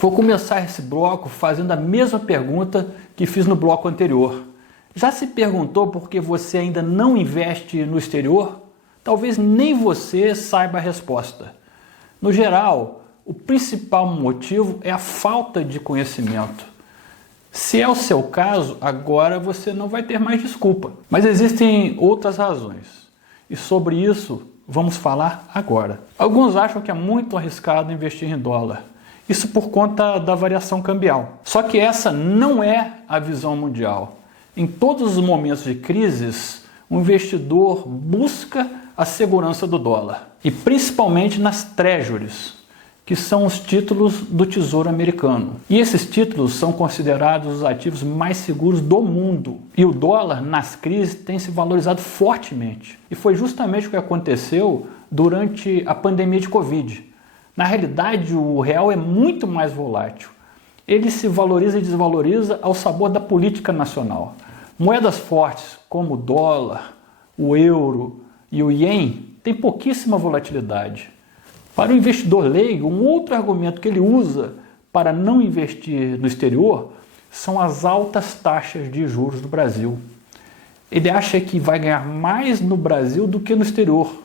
Vou começar esse bloco fazendo a mesma pergunta que fiz no bloco anterior. Já se perguntou por que você ainda não investe no exterior? Talvez nem você saiba a resposta. No geral, o principal motivo é a falta de conhecimento. Se é o seu caso, agora você não vai ter mais desculpa. Mas existem outras razões. E sobre isso vamos falar agora. Alguns acham que é muito arriscado investir em dólar. Isso por conta da variação cambial. Só que essa não é a visão mundial. Em todos os momentos de crises, o investidor busca a segurança do dólar. E principalmente nas treasuries, que são os títulos do Tesouro Americano. E esses títulos são considerados os ativos mais seguros do mundo. E o dólar, nas crises, tem se valorizado fortemente. E foi justamente o que aconteceu durante a pandemia de Covid. Na realidade, o real é muito mais volátil. Ele se valoriza e desvaloriza ao sabor da política nacional. Moedas fortes como o dólar, o euro e o ien têm pouquíssima volatilidade. Para o investidor leigo, um outro argumento que ele usa para não investir no exterior são as altas taxas de juros do Brasil. Ele acha que vai ganhar mais no Brasil do que no exterior.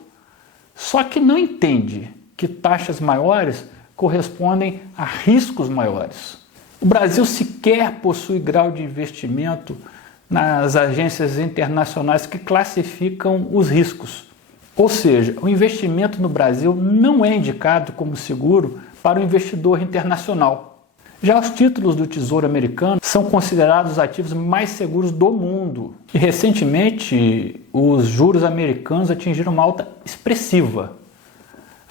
Só que não entende que taxas maiores correspondem a riscos maiores. O Brasil sequer possui grau de investimento nas agências internacionais que classificam os riscos. Ou seja, o investimento no Brasil não é indicado como seguro para o investidor internacional. Já os títulos do Tesouro Americano são considerados os ativos mais seguros do mundo. E recentemente, os juros americanos atingiram uma alta expressiva.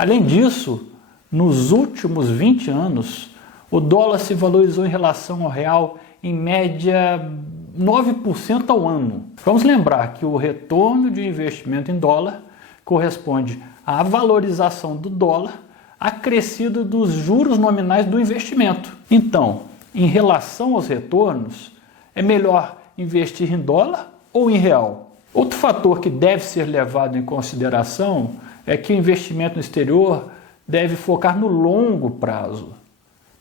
Além disso, nos últimos 20 anos, o dólar se valorizou em relação ao real em média 9% ao ano. Vamos lembrar que o retorno de investimento em dólar corresponde à valorização do dólar acrescido dos juros nominais do investimento. Então, em relação aos retornos, é melhor investir em dólar ou em real? Outro fator que deve ser levado em consideração é que o investimento no exterior deve focar no longo prazo,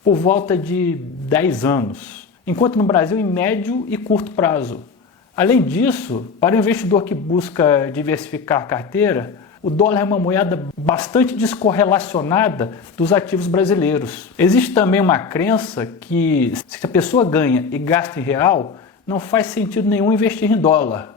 por volta de 10 anos, enquanto no Brasil em médio e curto prazo. Além disso, para o investidor que busca diversificar a carteira, o dólar é uma moeda bastante descorrelacionada dos ativos brasileiros. Existe também uma crença que se a pessoa ganha e gasta em real, não faz sentido nenhum investir em dólar.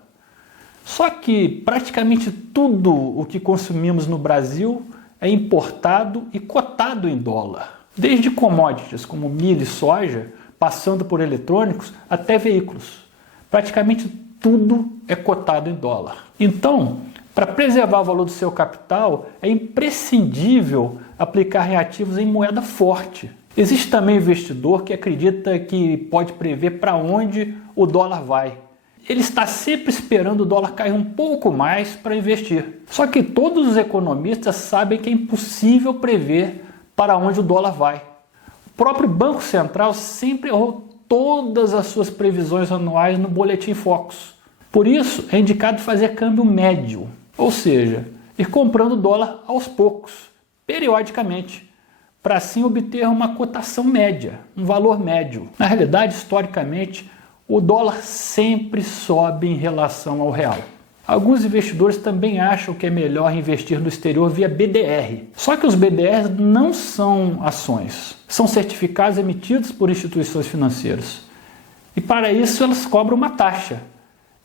Só que praticamente tudo o que consumimos no Brasil é importado e cotado em dólar. Desde commodities como milho e soja, passando por eletrônicos até veículos. Praticamente tudo é cotado em dólar. Então, para preservar o valor do seu capital, é imprescindível aplicar em ativos em moeda forte. Existe também investidor que acredita que pode prever para onde o dólar vai. Ele está sempre esperando o dólar cair um pouco mais para investir. Só que todos os economistas sabem que é impossível prever para onde o dólar vai. O próprio Banco Central sempre errou todas as suas previsões anuais no Boletim Focus. Por isso, é indicado fazer câmbio médio, ou seja, ir comprando dólar aos poucos, periodicamente, para assim obter uma cotação média, um valor médio. Na realidade, historicamente, o dólar sempre sobe em relação ao real. Alguns investidores também acham que é melhor investir no exterior via BDR. Só que os BDRs não são ações, são certificados emitidos por instituições financeiras. E para isso elas cobram uma taxa.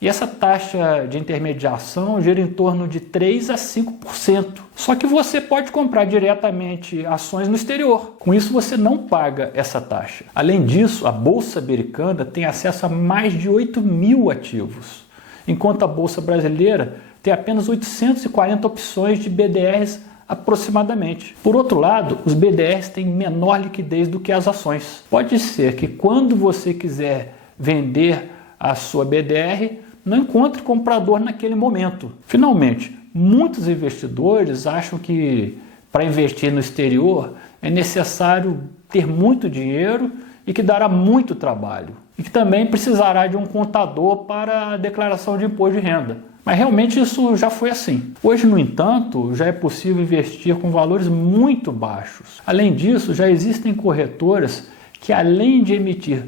E essa taxa de intermediação gira em torno de 3 a 5%. Só que você pode comprar diretamente ações no exterior. Com isso você não paga essa taxa. Além disso, a Bolsa Americana tem acesso a mais de 8.000 ativos, enquanto a Bolsa Brasileira tem apenas 840 opções de BDRs aproximadamente. Por outro lado, os BDRs têm menor liquidez do que as ações. Pode ser que quando você quiser vender a sua BDR, não encontre comprador naquele momento. Finalmente, muitos investidores acham que para investir no exterior é necessário ter muito dinheiro e que dará muito trabalho. E que também precisará de um contador para a declaração de imposto de renda. Mas realmente isso já foi assim. Hoje, no entanto, já é possível investir com valores muito baixos. Além disso, já existem corretoras que, além de emitir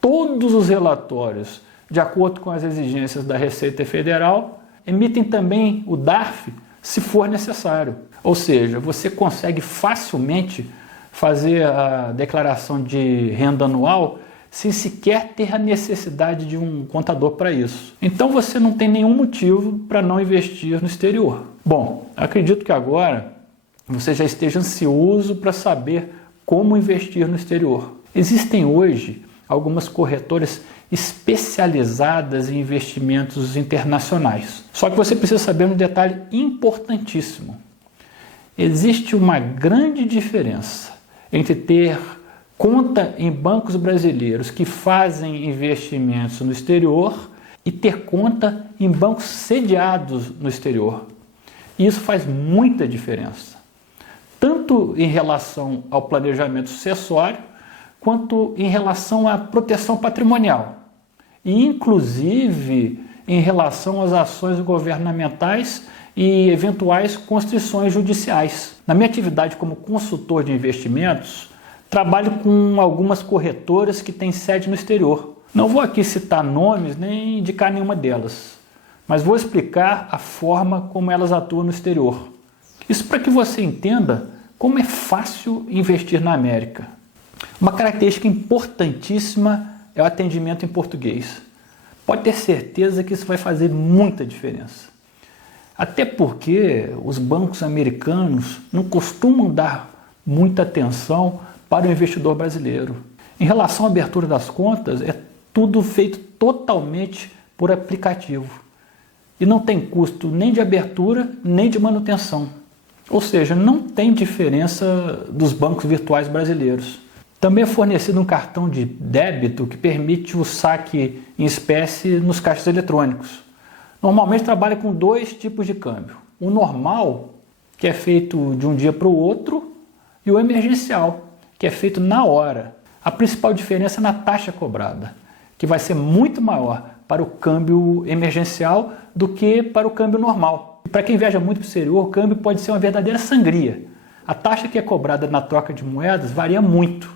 todos os relatórios de acordo com as exigências da Receita Federal, emitem também o DARF se for necessário. Ou seja, você consegue facilmente fazer a declaração de renda anual sem sequer ter a necessidade de um contador para isso. Então você não tem nenhum motivo para não investir no exterior. Bom, acredito que agora você já esteja ansioso para saber como investir no exterior. Existem hoje algumas corretoras especializadas em investimentos internacionais. Só que você precisa saber um detalhe importantíssimo. Existe uma grande diferença entre ter conta em bancos brasileiros que fazem investimentos no exterior e ter conta em bancos sediados no exterior. E isso faz muita diferença, tanto em relação ao planejamento sucessório, quanto em relação à proteção patrimonial, e inclusive em relação às ações governamentais e eventuais constrições judiciais. Na minha atividade como consultor de investimentos, trabalho com algumas corretoras que têm sede no exterior. Não vou aqui citar nomes nem indicar nenhuma delas, mas vou explicar a forma como elas atuam no exterior. Isso para que você entenda como é fácil investir na América. Uma característica importantíssima é o atendimento em português. Pode ter certeza que isso vai fazer muita diferença. Até porque os bancos americanos não costumam dar muita atenção para o investidor brasileiro. Em relação à abertura das contas, é tudo feito totalmente por aplicativo. E não tem custo nem de abertura, nem de manutenção. Ou seja, não tem diferença dos bancos virtuais brasileiros. Também é fornecido um cartão de débito que permite o saque em espécie nos caixas eletrônicos. Normalmente trabalha com dois tipos de câmbio. O normal, que é feito de um dia para o outro, e o emergencial, que é feito na hora. A principal diferença é na taxa cobrada, que vai ser muito maior para o câmbio emergencial do que para o câmbio normal. E para quem viaja muito para o exterior, o câmbio pode ser uma verdadeira sangria. A taxa que é cobrada na troca de moedas varia muito.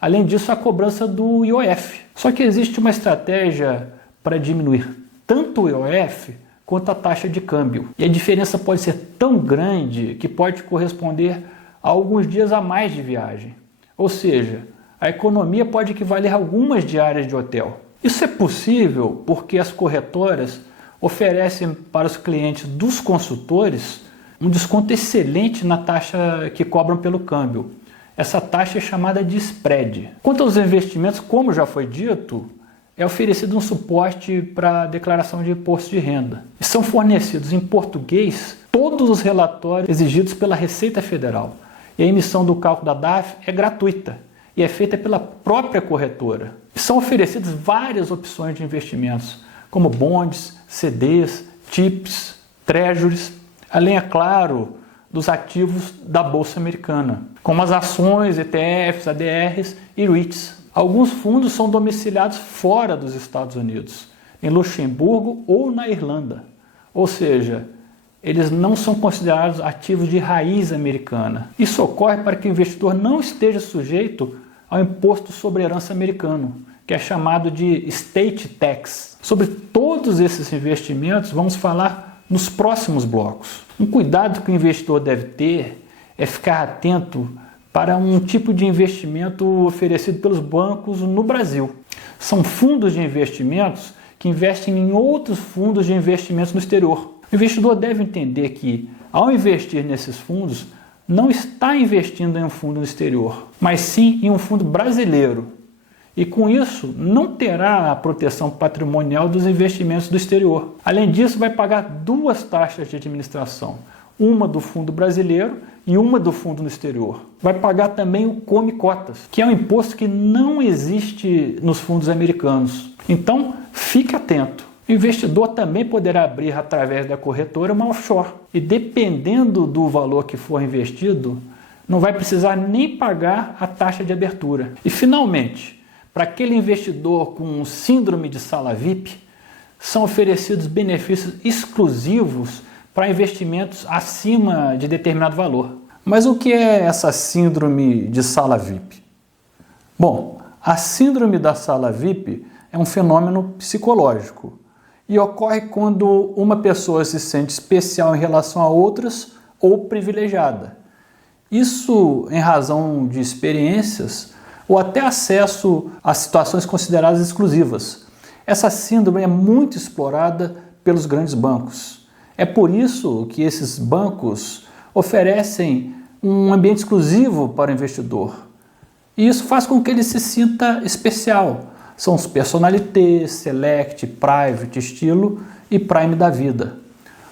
Além disso, a cobrança do IOF. Só que existe uma estratégia para diminuir tanto o IOF quanto a taxa de câmbio. E a diferença pode ser tão grande que pode corresponder a alguns dias a mais de viagem. Ou seja, a economia pode equivaler a algumas diárias de hotel. Isso é possível porque as corretoras oferecem para os clientes dos consultores um desconto excelente na taxa que cobram pelo câmbio. Essa taxa é chamada de spread. Quanto aos investimentos, como já foi dito, é oferecido um suporte para a declaração de imposto de renda. E são fornecidos em português todos os relatórios exigidos pela Receita Federal. E a emissão do cálculo da DARF é gratuita e é feita pela própria corretora. E são oferecidas várias opções de investimentos, como bonds, CDs, TIPS, treasuries, além, é claro, dos ativos da Bolsa Americana, como as ações, ETFs, ADRs e REITs. Alguns fundos são domiciliados fora dos Estados Unidos, em Luxemburgo ou na Irlanda. Ou seja, eles não são considerados ativos de raiz americana. Isso ocorre para que o investidor não esteja sujeito ao imposto sobre herança americano, que é chamado de Estate Tax. Sobre todos esses investimentos vamos falar nos próximos blocos. Um cuidado que o investidor deve ter é ficar atento para um tipo de investimento oferecido pelos bancos no Brasil. São fundos de investimentos que investem em outros fundos de investimentos no exterior. O investidor deve entender que, ao investir nesses fundos, não está investindo em um fundo no exterior, mas sim em um fundo brasileiro. E com isso, não terá a proteção patrimonial dos investimentos do exterior. Além disso, vai pagar duas taxas de administração, uma do fundo brasileiro e uma do fundo no exterior. Vai pagar também o Come Cotas, que é um imposto que não existe nos fundos americanos. Então, fique atento. O investidor também poderá abrir, através da corretora, uma offshore. E dependendo do valor que for investido, não vai precisar nem pagar a taxa de abertura. E, finalmente, para aquele investidor com síndrome de sala VIP, são oferecidos benefícios exclusivos para investimentos acima de determinado valor. Mas o que é essa síndrome de sala VIP? Bom, a síndrome da sala VIP é um fenômeno psicológico e ocorre quando uma pessoa se sente especial em relação a outras ou privilegiada. Isso em razão de experiências ou até acesso a situações consideradas exclusivas. Essa síndrome é muito explorada pelos grandes bancos. É por isso que esses bancos oferecem um ambiente exclusivo para o investidor. E isso faz com que ele se sinta especial. São os personalités, select, private, estilo e prime da vida.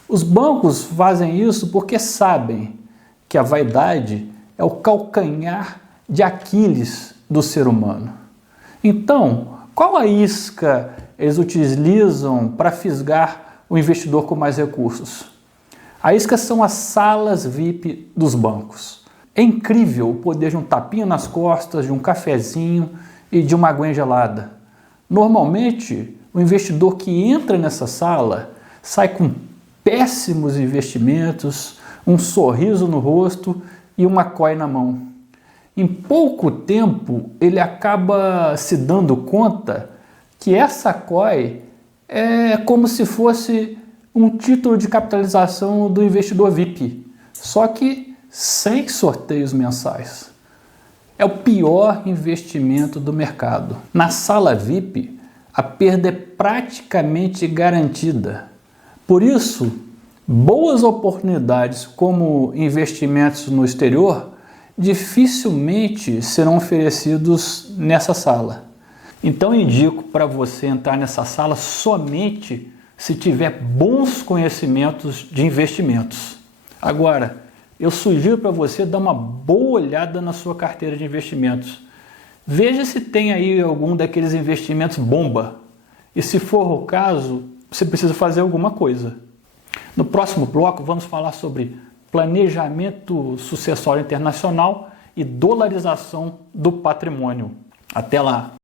Os bancos fazem isso porque sabem que a vaidade é o calcanhar de Aquiles do ser humano. Então, qual a isca eles utilizam para fisgar o investidor com mais recursos? A isca são as salas VIP dos bancos. É incrível o poder de um tapinha nas costas, de um cafezinho e de uma aguinha gelada. Normalmente, o investidor que entra nessa sala sai com péssimos investimentos, um sorriso no rosto e uma COI na mão. Em pouco tempo, ele acaba se dando conta que essa COI é como se fosse um título de capitalização do investidor VIP, só que sem sorteios mensais. É o pior investimento do mercado. Na sala VIP, a perda é praticamente garantida. Por isso, boas oportunidades como investimentos no exterior dificilmente serão oferecidos nessa sala. Então eu indico para você entrar nessa sala somente se tiver bons conhecimentos de investimentos. Agora, eu sugiro para você dar uma boa olhada na sua carteira de investimentos. Veja se tem aí algum daqueles investimentos bomba. E se for o caso, você precisa fazer alguma coisa. No próximo bloco, vamos falar sobre planejamento sucessório internacional e dolarização do patrimônio. Até lá!